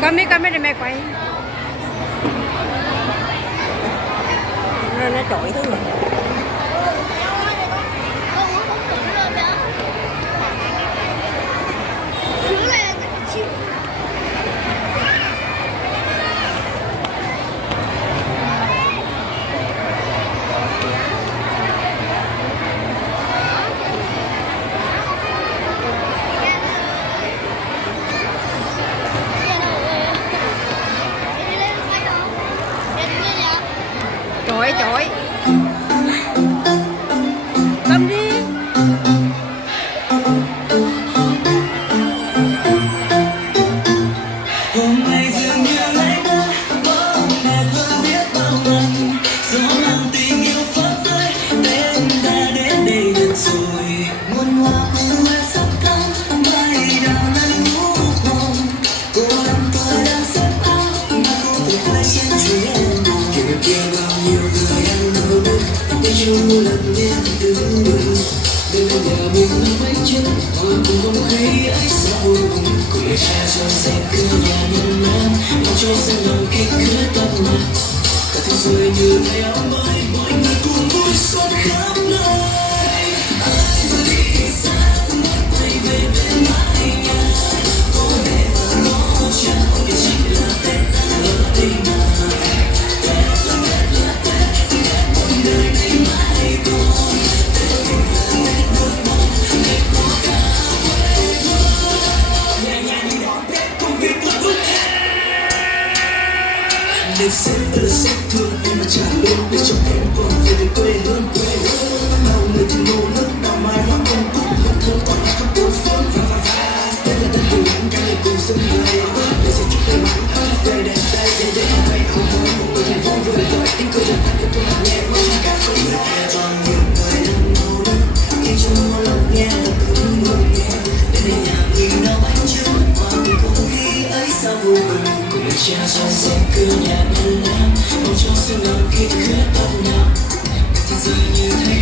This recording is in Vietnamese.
Cầm đi để mẹ quay. Nó trội thứ rồi. Trội cầm đi. Hôm nay dường như anh đã bỗng đẹp hơn biết bao lần, gió mang tình yêu phất tới bên ta đến đây gần rồi. Muôn hoa cùng hoa sắp cong, bay đào nắng ngũ hồng, cô làm tôi đang xếp áo mà cô phải tay trên chuyến kia kia bao nhiêu người đang nở nức để chung lần biết từng đường. Bên nhà mình năm mấy chiếc hoa cùng không khí ấy sao vui cùng cùng để che cho xe cửa nhà nhân nam mong cho sân lòng khi cứ tấp nập cả thế giới như thấy áo mới mọi người cùng vui xuân khắp nơi. Ai vừa đi xa mất tay về bên mái nhà cô để ở đó chào để chỉ là Tết ở đây mà Tết là Tết một đời này mãi còn để xếp là xếp thương em mà trả lương để cho em còn về đến quê hương ban đầu người thì nô nức đào mai hoa công cúc hương thơm còn khắp bốn phương và đây là đất của em cả ngày cùng sân này để sẽ chúc em mãi về đẹp tay để không phải áo mới một người thành phố vừa rồi tiếng cười dần tắt tôi mà nghe qua cả không ra còn nhiều người đang nô nức khi trong mưa lòng nghe là từng ngồi nghe đến đây nhà mình nấu bánh trưng hòa cùng không khí ấy sao vui mừng cùng để treo cho xem cửa nhà nhân nam mong cho sương lòng khi khuyết tóc nhau thế giới như thế